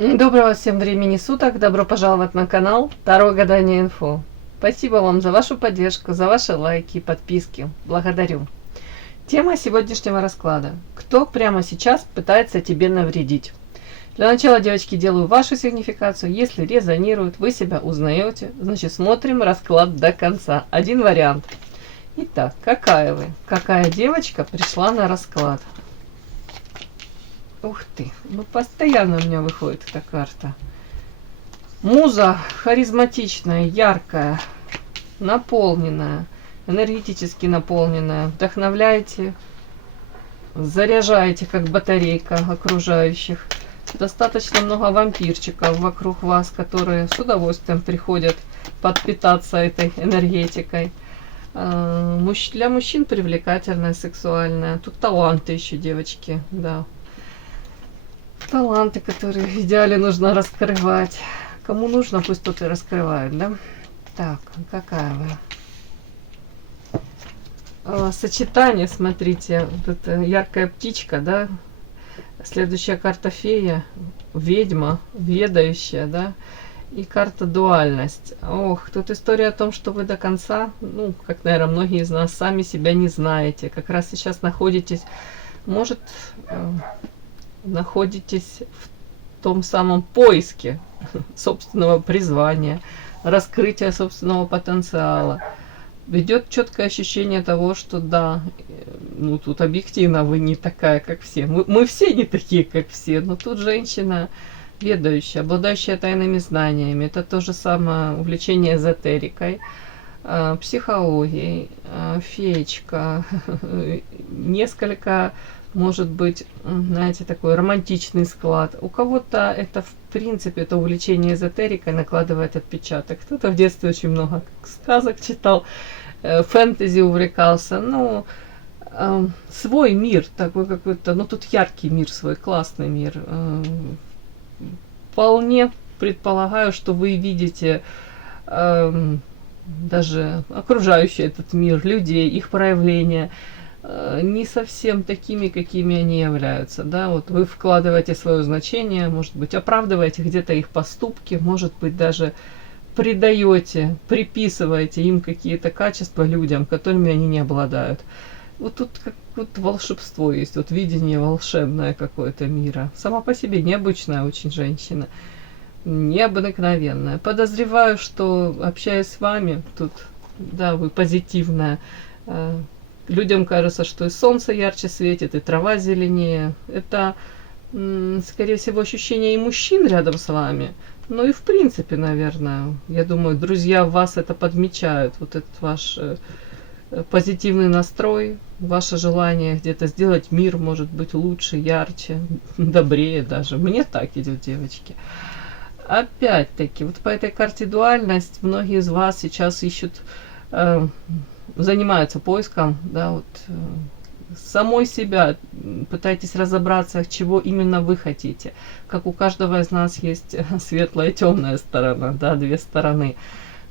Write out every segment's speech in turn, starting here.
Доброго всем времени суток, добро пожаловать на канал Таро Гадание Инфо. Спасибо вам за вашу поддержку, за ваши лайки и подписки. Благодарю. Тема сегодняшнего расклада. Кто прямо сейчас пытается тебе навредить? Для начала, девочки, делаю вашу сигнификацию. Если резонирует, вы себя узнаете, значит смотрим расклад до конца. Один вариант. Итак, какая вы? Какая девочка пришла на расклад? Ух ты, ну постоянно у меня выходит эта карта. Муза харизматичная, яркая, наполненная, энергетически наполненная. Вдохновляете, заряжаете, как батарейка окружающих. Достаточно много вампирчиков вокруг вас, которые с удовольствием приходят подпитаться этой энергетикой. Для мужчин привлекательная, сексуальная. Тут таланты еще, девочки, да. Таланты, которые в идеале нужно раскрывать. Кому нужно, пусть тот и раскрывает, да? Так, какая вы? Сочетание, смотрите, вот эта яркая птичка, да? Следующая карта фея, ведьма, ведающая, да? И карта дуальность. Ох, тут история о том, что вы до конца, ну, как, наверное, многие из нас сами себя не знаете. Как раз сейчас находитесь, может... находитесь в том самом поиске собственного призвания, раскрытия собственного потенциала. Идет четкое ощущение того, что да, ну тут объективно вы не такая, как все. Мы все не такие, как все, но тут женщина ведающая, обладающая тайными знаниями. Это то же самое увлечение эзотерикой, психологией, феечка, несколько... Может быть, знаете, такой романтичный склад. У кого-то это, в принципе, это увлечение эзотерикой накладывает отпечаток. Кто-то в детстве очень много сказок читал, фэнтези увлекался. Ну, свой мир такой какой-то, ну, тут яркий мир свой, классный мир. Вполне предполагаю, что вы видите даже окружающий этот мир, людей, их проявления, не совсем такими, какими они являются, да, вот вы вкладываете свое значение, может быть, оправдываете где-то их поступки, может быть, даже придаете, приписываете им какие-то качества людям, которыми они не обладают. Вот тут как вот волшебство есть, вот видение волшебное какое-то мира. Сама по себе необычная очень женщина, необыкновенная. Подозреваю, что, общаясь с вами, тут, да, вы позитивная. Людям кажется, что и солнце ярче светит, и трава зеленее. Это, скорее всего, ощущение и мужчин рядом с вами. Ну и в принципе, наверное, я думаю, друзья в вас это подмечают. Вот этот ваш позитивный настрой, ваше желание где-то сделать мир, может быть, лучше, ярче, добрее даже. Мне так идет, девочки. Опять-таки, вот по этой карте дуальность многие из вас сейчас ищут... занимаются поиском, да, вот самой себя, пытаетесь разобраться, чего именно вы хотите. Как у каждого из нас есть светлая и темная сторона, да, две стороны.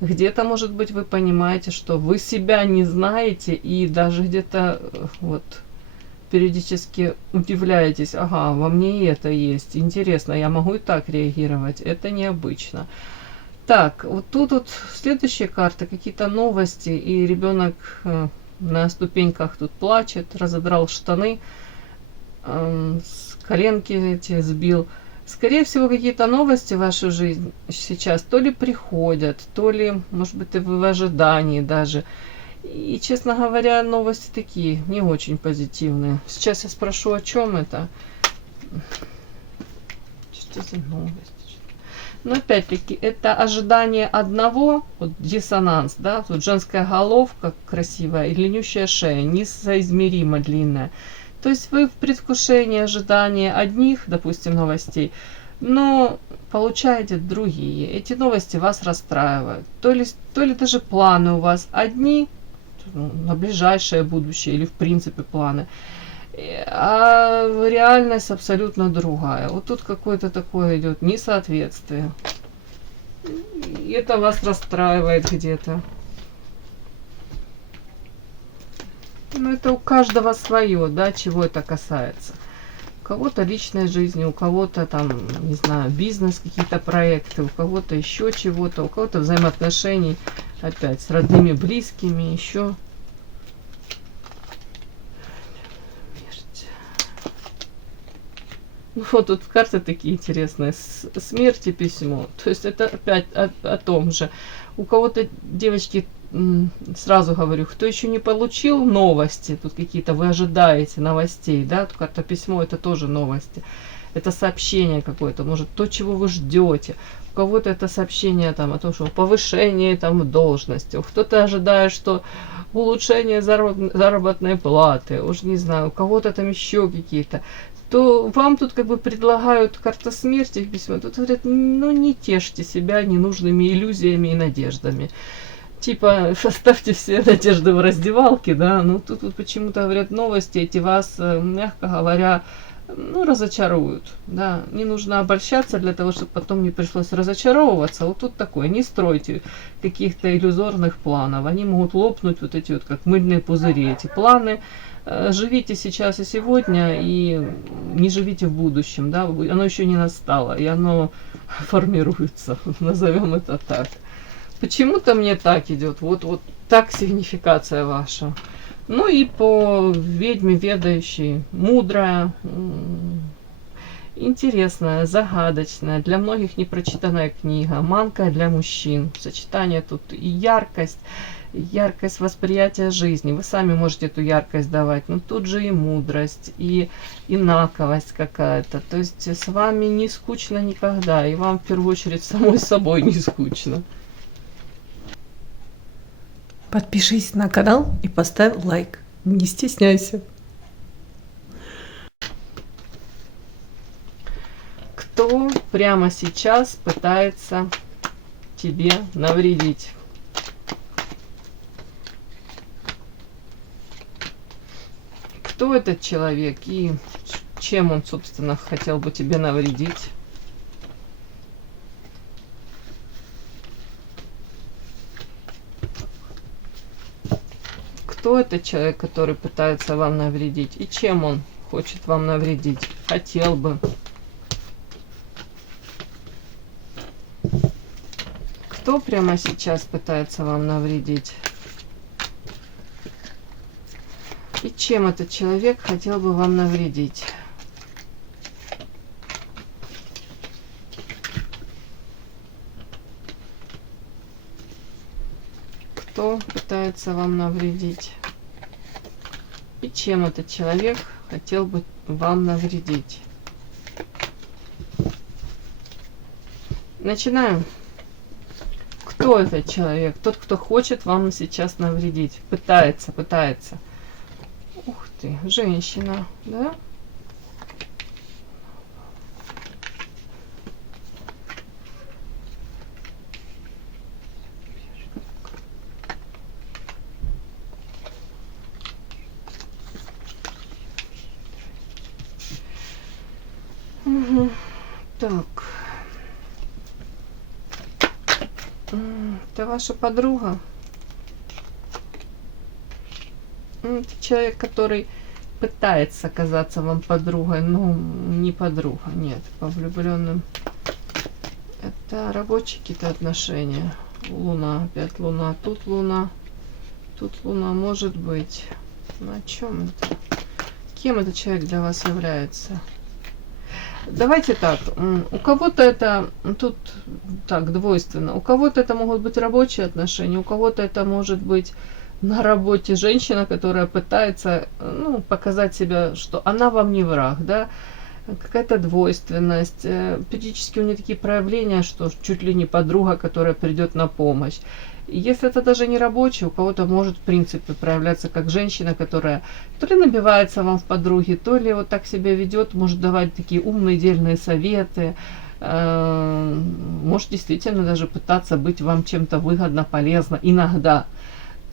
Где-то, может быть, вы понимаете, что вы себя не знаете, и даже где-то вот периодически удивляетесь, ага, во мне и это есть, интересно, я могу и так реагировать, это необычно. Так, вот тут вот следующие карты, какие-то новости, и ребенок на ступеньках тут плачет, разодрал штаны, с коленки эти сбил. Скорее всего, какие-то новости в вашу жизнь сейчас то ли приходят, то ли, может быть, вы в ожидании даже. И, честно говоря, новости такие, не очень позитивные. Сейчас я спрошу, о чем это. Что за новость? Но опять-таки, это ожидание одного, вот диссонанс, да, вот женская головка красивая и длиннющая шея, несоизмеримо длинная. То есть вы в предвкушении ожидания одних, допустим, новостей, но получаете другие. Эти новости вас расстраивают. То ли даже планы у вас одни, ну, на ближайшее будущее или в принципе планы, а реальность абсолютно другая. Вот тут какое-то такое идет несоответствие. И это вас расстраивает где-то. Ну, это у каждого свое, да, чего это касается. кого-то личной жизни, у кого-то там, не знаю, бизнес, какие-то проекты, у кого-то еще чего-то, у кого-то взаимоотношений, опять, с родными, близкими, еще. Ну, вот тут карты такие интересные. Смерть и письмо. То есть это опять о том же. У кого-то, девочки, сразу говорю, кто еще не получил новости, тут какие-то вы ожидаете новостей, да, тут карта письмо, это тоже новости. Это сообщение какое-то, может, то, чего вы ждете. У кого-то это сообщение там о том, что повышение там в должности. Кто-то ожидает, что улучшение заработной платы. Уж не знаю, у кого-то там еще какие-то. То вам тут как бы предлагают карта смерти в письме. Тут говорят, ну не тешьте себя ненужными иллюзиями и надеждами. Типа, оставьте все надежды в раздевалке, да. Ну тут вот почему-то говорят, новости эти вас, мягко говоря, ну, разочаруют, да. Не нужно обольщаться для того, чтобы потом не пришлось разочаровываться. Вот тут такое, не стройте каких-то иллюзорных планов. Они могут лопнуть, вот эти вот, как мыльные пузыри, эти планы. Живите сейчас и сегодня, и не живите в будущем, да, оно еще не настало, и оно формируется, назовем это так. Почему-то мне так идет, вот так сигнификация ваша. Ну и по ведьме ведающей, мудрая, интересная, загадочная, для многих непрочитанная книга, манка для мужчин. Сочетание тут и яркость восприятия жизни. Вы сами можете эту яркость давать, но тут же и мудрость, и инаковость какая-то. То есть с вами не скучно никогда, и вам в первую очередь самой собой не скучно. Подпишись на канал и поставь лайк. Не стесняйся. Кто прямо сейчас пытается тебе навредить? Кто этот человек и чем он, собственно, хотел бы тебе навредить? Кто этот человек, который пытается вам навредить? И чем он хочет вам навредить? Хотел бы. Кто прямо сейчас пытается вам навредить? И чем этот человек хотел бы вам навредить? Кто пытается вам навредить? И чем этот человек хотел бы вам навредить? Начинаем. Кто этот человек? Тот, кто хочет вам сейчас навредить. Пытается. Ух ты, женщина, да? Угу. Так. Это ваша подруга? Это человек, который пытается казаться вам подругой, но не подруга, нет, по влюбленным. Это рабочие какие-то отношения. Луна, опять луна, тут луна, может быть. Ну, о чем это? Кем этот человек для вас является? Давайте так, у кого-то это, тут так, двойственно, у кого-то это могут быть рабочие отношения, у кого-то это может быть на работе женщина, которая пытается, ну, показать себя, что она вам не враг, да, какая-то двойственность, периодически у нее такие проявления, что чуть ли не подруга, которая придет на помощь. Если это даже не рабочий, у кого-то может в принципе проявляться как женщина, которая то ли набивается вам в подруги, то ли вот так себя ведет, может давать такие умные, дельные советы, может действительно даже пытаться быть вам чем-то выгодно, полезно иногда.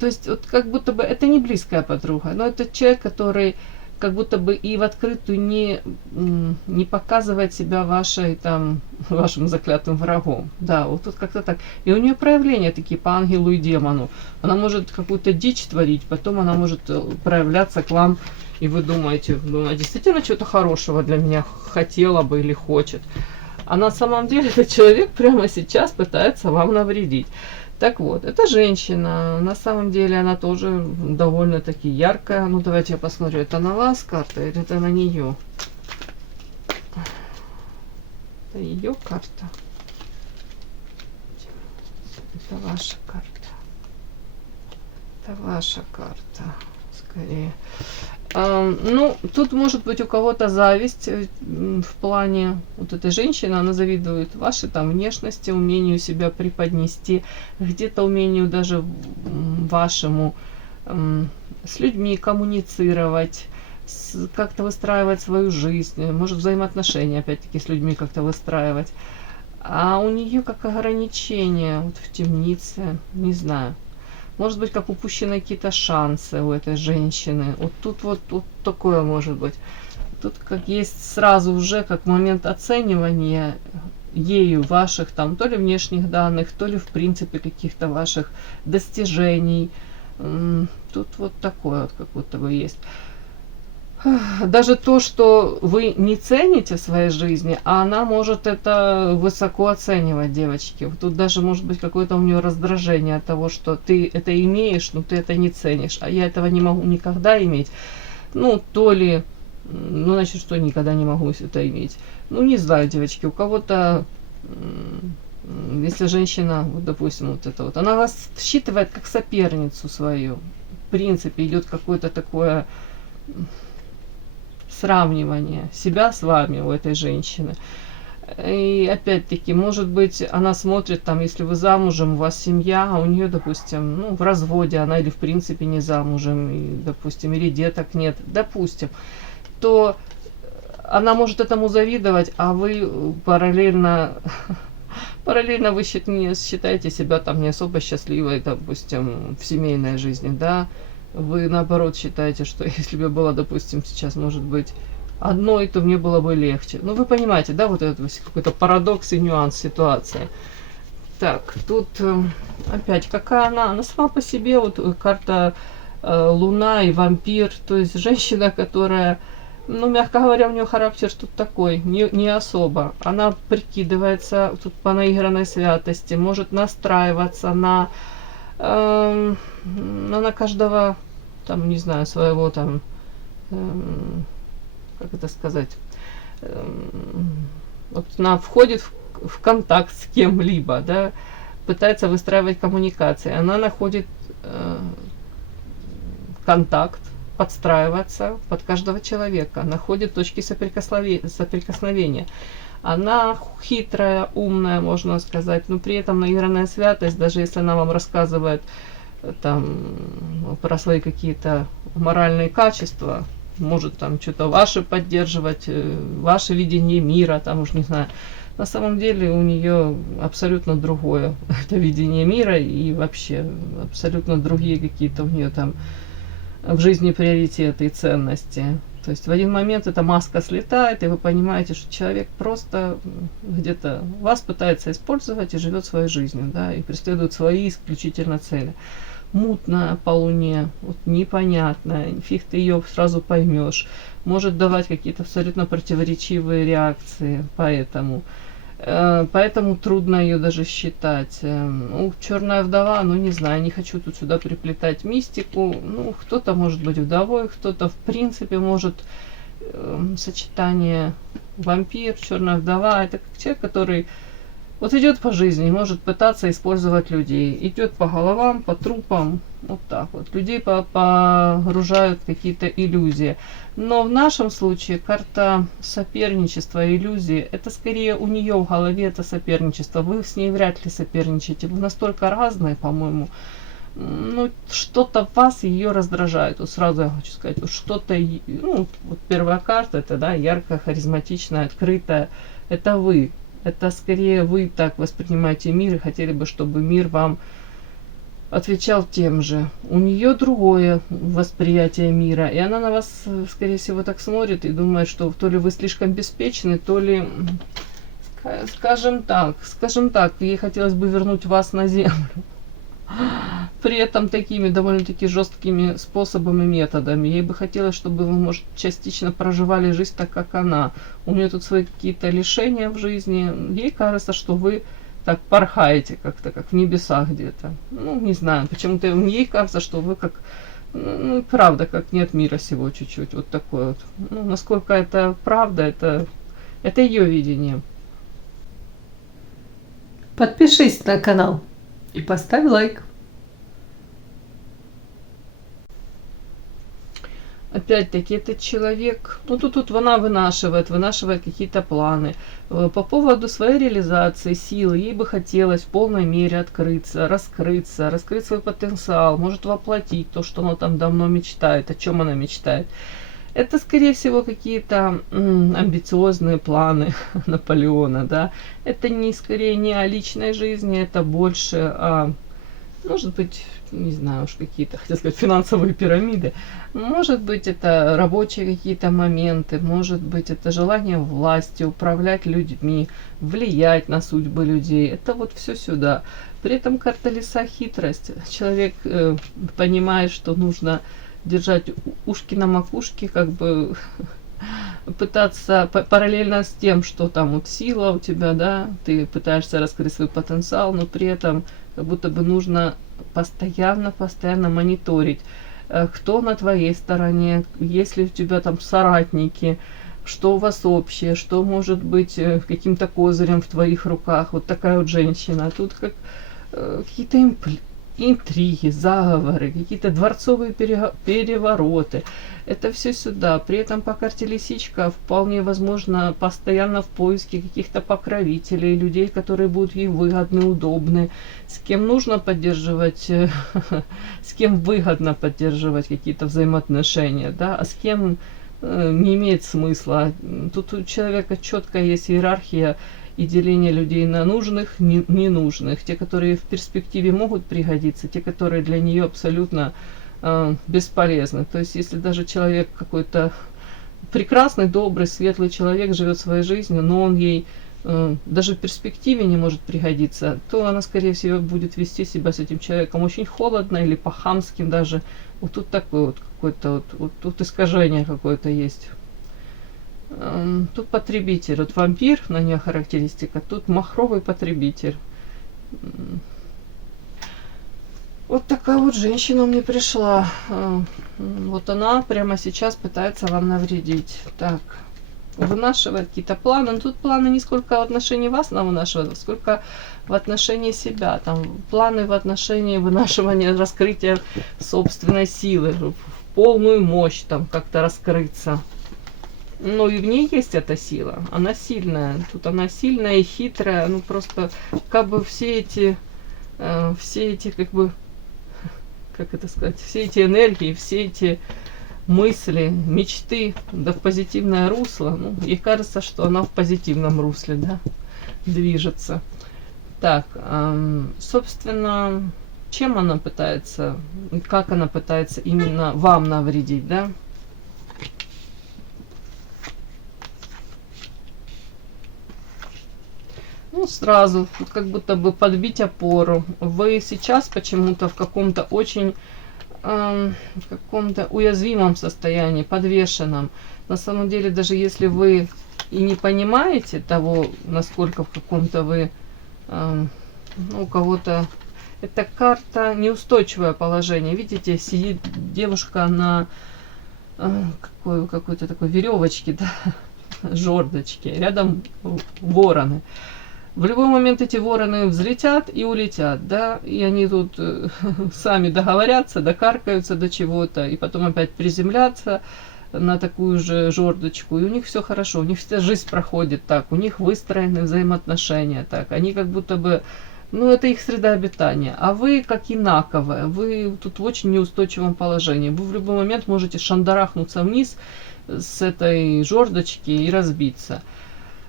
То есть вот как будто бы это не близкая подруга, но это человек, который как будто бы и в открытую не показывает себя вашим заклятым врагом. Да, вот тут как-то так. И у нее проявления такие по ангелу и демону. Она может какую-то дичь творить, потом она может проявляться к вам, и вы думаете, ну, она действительно что-то хорошего для меня хотела бы или хочет. А на самом деле этот человек прямо сейчас пытается вам навредить. Так вот, эта женщина, на самом деле она тоже довольно-таки яркая. Ну, давайте я посмотрю, это на вас карта или это на нее? Это ее карта. Это ваша карта. Это ваша карта, скорее. Ну, тут может быть у кого-то зависть в плане вот этой женщины, она завидует вашей там внешности, умению себя преподнести, где-то умению даже вашему с людьми коммуницировать, как-то выстраивать свою жизнь, может взаимоотношения опять-таки с людьми как-то выстраивать. А у нее как ограничение вот в темнице, не знаю. Может быть, как упущены какие-то шансы у этой женщины. Вот тут вот такое может быть. Тут как есть сразу уже как момент оценивания ею ваших там то ли внешних данных, то ли в принципе каких-то ваших достижений. Тут вот такое вот как будто бы есть. Даже то, что вы не цените в своей жизни, а она может это высоко оценивать, девочки. Вот тут даже может быть какое-то у нее раздражение от того, что ты это имеешь, но ты это не ценишь, а я этого не могу никогда иметь. Ну, то ли, ну, значит, что никогда не могу это иметь. Ну, не знаю, девочки, у кого-то, если женщина, вот, допустим, вот это вот, она вас считывает как соперницу свою. В принципе, идет какое-то такое сравнивание себя с вами у этой женщины. И опять-таки, может быть, она смотрит, там, если вы замужем, у вас семья, а у нее, допустим, ну, в разводе она или в принципе не замужем, и, допустим, или деток нет, допустим, то она может этому завидовать, а вы параллельно вы считаете себя там не особо счастливой, допустим, в семейной жизни, да. Вы, наоборот, считаете, что если бы я была, допустим, сейчас, может быть, одной, то мне было бы легче. Ну, вы понимаете, да, вот этот какой-то парадокс и нюанс ситуации. Так, тут опять, какая она? Она сама по себе, вот карта Луна и вампир, то есть женщина, которая, ну, мягко говоря, у нее характер тут такой, не особо. Она прикидывается тут по наигранной святости, может настраиваться на каждого, там, не знаю, своего там, как это сказать, вот она входит в контакт с кем-либо, да, пытается выстраивать коммуникации. Она находит контакт, подстраиваться под каждого человека, находит точки соприкосновения. Она хитрая, умная, можно сказать, но при этом наигранная святость, даже если она вам рассказывает там про свои какие-то моральные качества, может там что-то ваше поддерживать, ваше видение мира, там уж не знаю. На самом деле у нее абсолютно другое это видение мира и вообще абсолютно другие какие-то у нее там в жизни приоритеты и ценности. То есть в один момент эта маска слетает, и вы понимаете, что человек просто где-то вас пытается использовать и живет своей жизнью, да, и преследует свои исключительно цели. Мутная по Луне, вот непонятная, фиг ты ее сразу поймешь, может давать какие-то абсолютно противоречивые реакции, поэтому трудно ее даже считать. Черная вдова, ну не знаю, не хочу тут сюда приплетать мистику. Ну, кто-то может быть вдовой, кто-то в принципе может сочетание вампир, черная вдова. Это как человек, который вот идет по жизни и может пытаться использовать людей. Идет по головам, по трупам, вот так вот. Людей погружают в какие-то иллюзии. Но в нашем случае карта соперничества, иллюзии, это скорее у нее в голове это соперничество. Вы с ней вряд ли соперничаете. Вы настолько разные, по-моему. Ну, что-то в вас ее раздражает. Вот сразу я хочу сказать, вот что-то, ну, вот первая карта, это, да, яркая, харизматичная, открытая. Это вы. Это скорее вы так воспринимаете мир и хотели бы, чтобы мир вам отвечал тем же. У нее другое восприятие мира, и она на вас, скорее всего, так смотрит и думает, что то ли вы слишком беспечны, то ли, скажем так, ей хотелось бы вернуть вас на землю. При этом такими довольно-таки жесткими способами, методами. Ей бы хотелось, чтобы вы, может, частично проживали жизнь так, как она. У нее тут свои какие-то лишения в жизни. Ей кажется, что вы так порхаете как-то, как в небесах где-то. Ну, не знаю, почему-то ей кажется, что вы как, ну, правда, как не от мира сего чуть-чуть. Вот такое вот. Ну, насколько это правда, это ее видение. Подпишись на канал и поставь лайк. Опять-таки, этот человек, ну тут она вынашивает какие-то планы. По поводу своей реализации, силы, ей бы хотелось в полной мере открыться, раскрыть свой потенциал, может воплотить то, что она там давно мечтает, о чем она мечтает. Это, скорее всего, какие-то амбициозные планы Наполеона, да. Это скорее не о личной жизни, это больше о, может быть, не знаю уж какие-то, хотел сказать, финансовые пирамиды. Может быть, это рабочие какие-то моменты, может быть, это желание власти, управлять людьми, влиять на судьбы людей. Это вот все сюда. При этом карта лиса — хитрость. Человек понимает, что нужно держать ушки на макушке, как бы пытаться параллельно с тем, что там вот сила у тебя, да, ты пытаешься раскрыть свой потенциал, но при этом как будто бы нужно постоянно мониторить, кто на твоей стороне, есть ли у тебя там соратники, что у вас общее, что может быть каким-то козырем в твоих руках. Вот такая вот женщина. Тут как какие-то интриги, заговоры, какие-то дворцовые перевороты. Это все сюда. При этом по карте лисичка вполне возможно постоянно в поиске каких-то покровителей, людей, которые будут ей выгодны, удобны, с кем нужно поддерживать, с кем выгодно поддерживать какие-то взаимоотношения, да, а с кем не имеет смысла. Тут у человека четко есть иерархия и деление людей на нужных, ненужных. Те, которые в перспективе могут пригодиться, те, которые для нее абсолютно бесполезны. То есть, если даже человек какой-то прекрасный, добрый, светлый человек живет своей жизнью, но он ей даже в перспективе не может пригодиться, то она, скорее всего, будет вести себя с этим человеком очень холодно или по-хамски даже. Вот тут такое вот какое-то вот тут искажение какое-то есть. Тут потребитель, вот вампир, на нее характеристика, тут махровый потребитель. Вот такая вот женщина мне пришла. Вот она прямо сейчас пытается вам навредить. Так, вынашивает какие-то планы. Но тут планы не сколько в отношении вас она вынашивает, сколько в отношении себя. Там планы в отношении вынашивания, раскрытия собственной силы, в полную мощь там как-то раскрыться. Ну и в ней есть эта сила. Она сильная. Тут она сильная и хитрая. Ну просто как бы все эти как бы, как это сказать, все эти энергии, все эти мысли, мечты, да в позитивное русло. Ну, ей кажется, что она в позитивном русле, да, движется. Так, собственно, чем она пытается, как она пытается именно вам навредить, да? Ну, сразу, как будто бы подбить опору. Вы сейчас почему-то в каком-то очень в каком-то уязвимом состоянии, подвешенном. На самом деле, даже если вы и не понимаете того, насколько в каком-то вы, ну, у кого-то... Это карта неустойчивое положение. Видите, сидит девушка на какой-то такой веревочке, да, жердочке. Рядом вороны. В любой момент эти вороны взлетят и улетят, да, и они тут сами договорятся, докаркаются до чего-то, и потом опять приземлятся на такую же жердочку, и у них все хорошо, у них вся жизнь проходит так, у них выстроены взаимоотношения так, они как будто бы, ну, это их среда обитания, а вы как инаковая, вы тут в очень неустойчивом положении, вы в любой момент можете шандарахнуться вниз с этой жердочки и разбиться.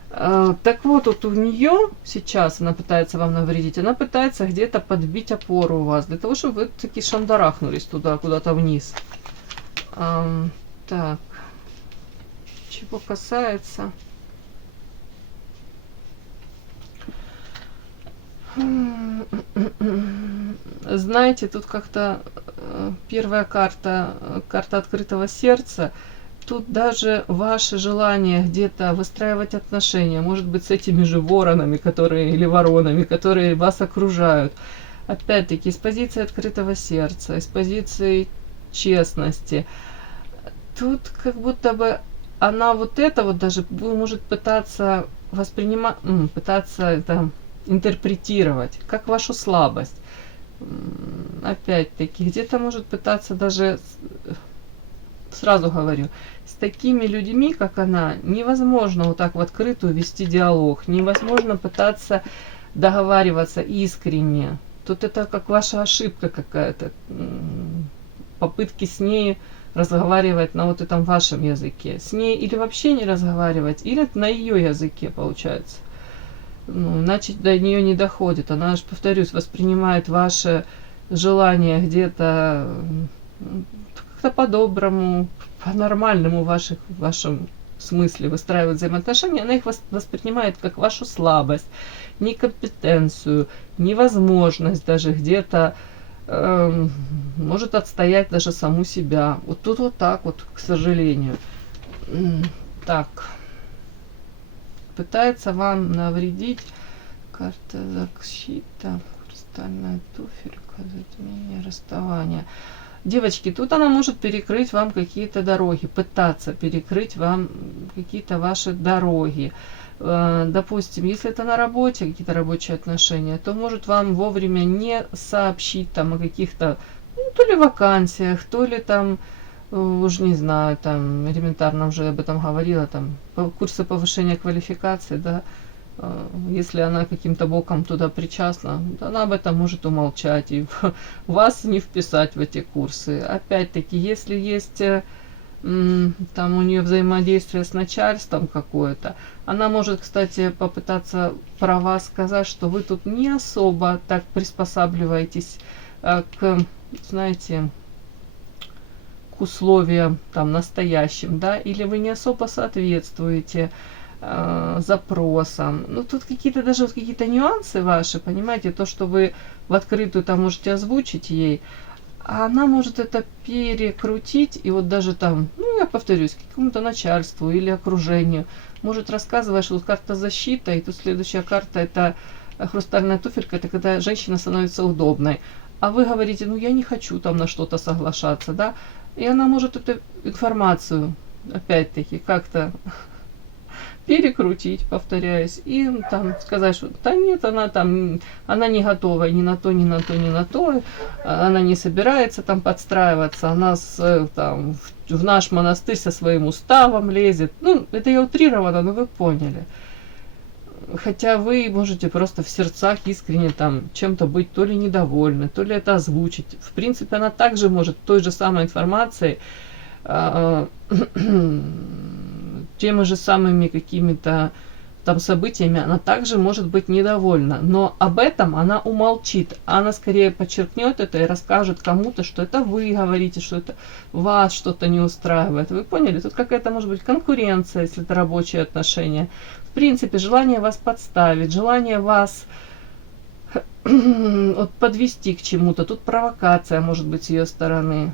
Так вот у нее сейчас она пытается вам навредить, она пытается где-то подбить опору у вас, для того, чтобы вы таки шандарахнулись туда, куда-то вниз. Так, чего касается... Знаете, тут как-то первая карта, карта открытого сердца. Тут даже ваше желание где-то выстраивать отношения, может быть, с этими же воронами, которые, или воронами, которые вас окружают. Опять-таки, из позиции открытого сердца, из позиции честности. Тут как будто бы она вот это вот даже может пытаться воспринимать, пытаться это интерпретировать как вашу слабость. Опять-таки, где-то может пытаться даже, сразу говорю, с такими людьми, как она, невозможно вот так в открытую вести диалог, невозможно пытаться договариваться искренне. Тут это как ваша ошибка какая-то, попытки с ней разговаривать на вот этом вашем языке. С ней или вообще не разговаривать, или на ее языке получается. Иначе до нее не доходит. Она, аж повторюсь, воспринимает ваше желание где-то как-то по-доброму, по-нормальному в вашем смысле выстраивать взаимоотношения. Она их воспринимает как вашу слабость, некомпетенцию, невозможность даже где-то, может отстоять даже саму себя. Вот тут вот так вот, к сожалению. Так. Пытается вам навредить. Карта защита, хрустальная туфелька, затмение, расставание. Девочки, тут она может перекрыть вам какие-то дороги, пытаться перекрыть вам какие-то ваши дороги. Допустим, если это на работе, какие-то рабочие отношения, то может вам вовремя не сообщить там о каких-то, то ли вакансиях, то ли там, уж не знаю, там элементарно уже об этом говорила, там курсы повышения квалификации, да, если она каким-то боком туда причастна, она об этом может умолчать и вас не вписать в эти курсы. Опять-таки, если есть там у нее взаимодействие с начальством какое-то, она может, кстати, попытаться про вас сказать, что вы тут не особо так приспосабливаетесь к, знаете, к условиям там настоящим, да, или вы не особо соответствуете запросам. Ну, тут какие-то даже вот какие-то нюансы ваши, понимаете, то, что вы в открытую там можете озвучить ей, а она может это перекрутить, и вот даже там, ну, я повторюсь, какому-то начальству или окружению, может рассказывать, что тут карта защита, и тут следующая карта, это хрустальная туфелька, это когда женщина становится удобной. А вы говорите, ну, я не хочу там на что-то соглашаться, да, и она может эту информацию, опять-таки, как-то перекрутить, повторяюсь, и там сказать, что да нет, она там, она не готова ни на то, ни на то, ни на то, она не собирается там подстраиваться, она там в наш монастырь со своим уставом лезет. Ну, это я утрирована, но вы поняли. Хотя вы можете просто в сердцах искренне там чем-то быть то ли недовольны, то ли это озвучить. В принципе, она также может той же самой информацией, теми же самыми какими-то там событиями, она также может быть недовольна. Но об этом она умолчит. Она скорее подчеркнет это и расскажет кому-то, что это вы говорите, что это вас что-то не устраивает. Вы поняли? Тут какая-то может быть конкуренция, если это рабочие отношения. В принципе, желание вас подставить, желание вас подвести к чему-то. Тут провокация может быть с ее стороны.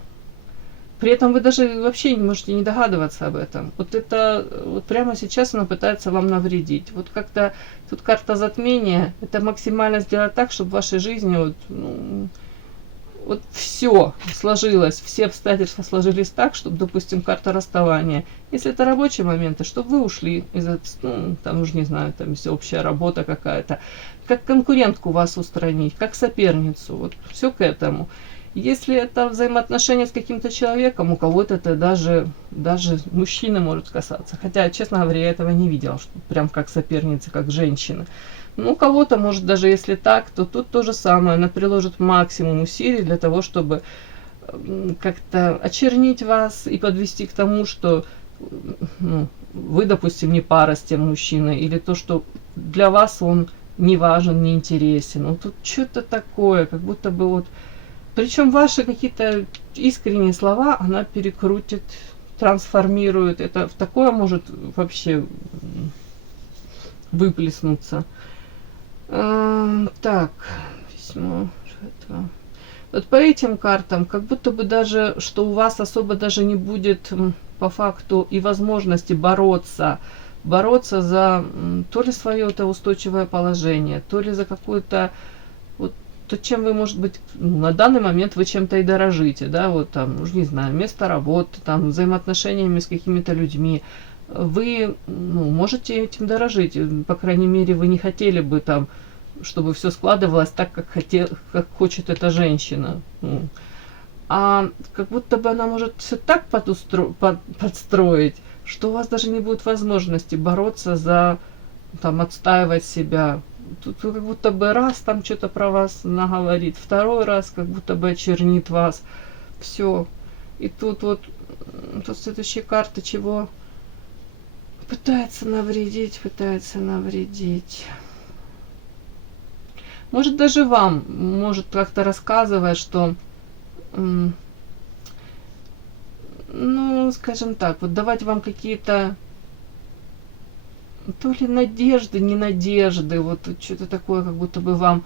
При этом вы даже вообще не можете не догадываться об этом. Вот это вот прямо сейчас она пытается вам навредить. Вот как-то тут карта затмения, это максимально сделать так, чтобы в вашей жизни вот, ну, вот все сложилось, все обстоятельства сложились так, чтобы, допустим, карта расставания. Если это рабочие моменты, чтобы вы ушли из, ну, там уже не знаю, там если общая работа какая-то, как конкурентку вас устранить, как соперницу, вот все к этому. Если это взаимоотношения с каким-то человеком, у кого-то это даже мужчины может касаться. Хотя, честно говоря, я этого не видела, что прям как соперницы, как женщины. Ну, у кого-то, может, даже если так, то тут то же самое. Она приложит максимум усилий для того, чтобы как-то очернить вас и подвести к тому, что ну, вы, допустим, не пара с тем мужчиной, или то, что для вас он не важен, не интересен. Вот тут что-то такое, как будто бы вот... Причем ваши какие-то искренние слова она перекрутит, трансформирует. Это в такое может вообще выплеснуться. Так, письмо. Это. Вот по этим картам, как будто бы даже, что у вас особо даже не будет по факту и возможности бороться за то ли свое это устойчивое положение, то ли за какую-то вот то, чем вы, может быть, на данный момент вы чем-то и дорожите, да, вот там, уж не знаю, место работы, там, взаимоотношениями с какими-то людьми. Вы, ну, можете этим дорожить, по крайней мере, вы не хотели бы там, чтобы все складывалось так, как хочет эта женщина. Ну. А как будто бы она может все так подстроить, что у вас даже не будет возможности бороться за, там, отстаивать себя. Тут как будто бы раз там что-то про вас наговорит, второй раз как будто бы очернит вас. Все. И тут вот, тут следующая карта чего? Пытается навредить. Может, даже вам, может как-то рассказывать, что, ну, скажем так, вот давать вам какие-то, то ли надежды, не надежды, вот что-то такое, как будто бы вам,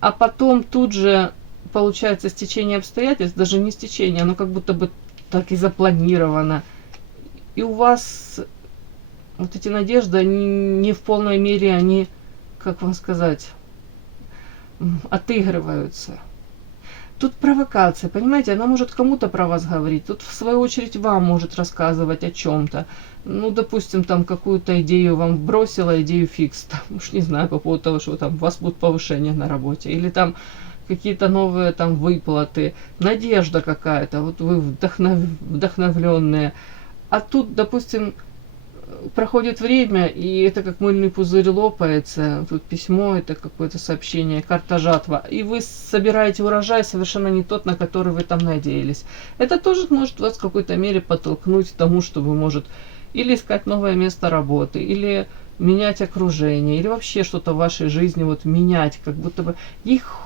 а потом тут же получается стечение обстоятельств, даже не стечение, оно как будто бы так и запланировано, и у вас вот эти надежды, они не в полной мере, они, как вам сказать, отыгрываются. Тут провокация, понимаете, она может кому-то про вас говорить, тут в свою очередь вам может рассказывать о чем-то. Ну, допустим, там какую-то идею вам бросила, идею фикс, там, уж не знаю, по поводу того, что там у вас будет повышение на работе, или там какие-то новые там выплаты, надежда какая-то, вот вы вдохновленные. А тут, допустим, проходит время, и это как мыльный пузырь лопается, тут письмо, это какое-то сообщение, карта жатва, и вы собираете урожай совершенно не тот, на который вы там надеялись. Это тоже может вас в какой-то мере подтолкнуть к тому, что вы, может, или искать новое место работы, или менять окружение, или вообще что-то в вашей жизни вот менять, как будто бы их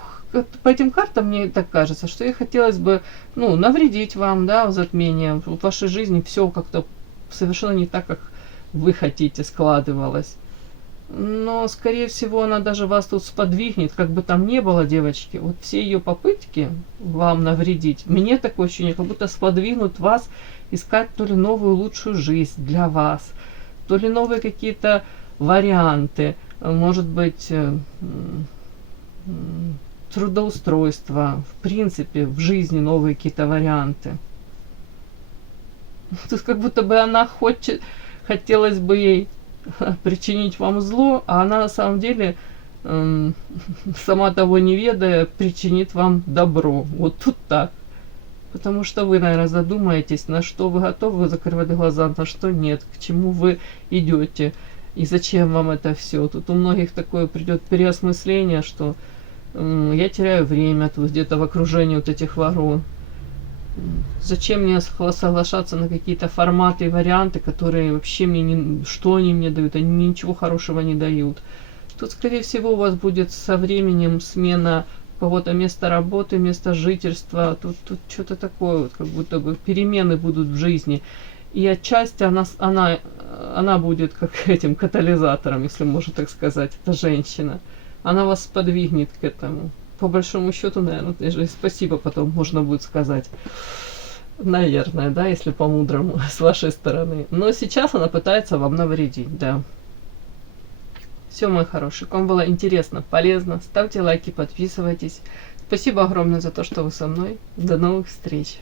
по этим картам мне так кажется, что ей хотелось бы, ну, навредить вам, да, в затмение, в вашей жизни все как-то совершенно не так, как вы хотите, складывалось. Но, скорее всего, она даже вас тут сподвигнет, как бы там ни было, девочки. Вот все ее попытки вам навредить, мне такое ощущение, как будто сподвигнут вас искать то ли новую лучшую жизнь для вас, то ли новые какие-то варианты, может быть, трудоустройства, в принципе, в жизни новые какие-то варианты. Тут как будто бы она хотелось бы ей причинить вам зло, а она на самом деле, сама того не ведая, причинит вам добро. Вот тут так. Потому что вы, наверное, задумаетесь, на что вы готовы закрывать глаза, на что нет, к чему вы идете и зачем вам это все. Тут у многих такое придет переосмысление, что я теряю время тут где-то в окружении вот этих ворон. Зачем мне соглашаться на какие-то форматы и варианты, которые вообще мне что они мне дают? Они мне ничего хорошего не дают. Тут, скорее всего, у вас будет со временем смена кого-то места работы, места жительства. Тут что-то такое, вот, как будто бы перемены будут в жизни. И отчасти она будет как этим катализатором, если можно так сказать, эта женщина. Она вас сподвигнет к этому. По большому счету, наверное, даже спасибо потом можно будет сказать. Наверное, да, если по-мудрому с вашей стороны. Но сейчас она пытается вам навредить, да. Все, мои хорошие, вам было интересно, полезно. Ставьте лайки, подписывайтесь. Спасибо огромное за то, что вы со мной. До новых встреч.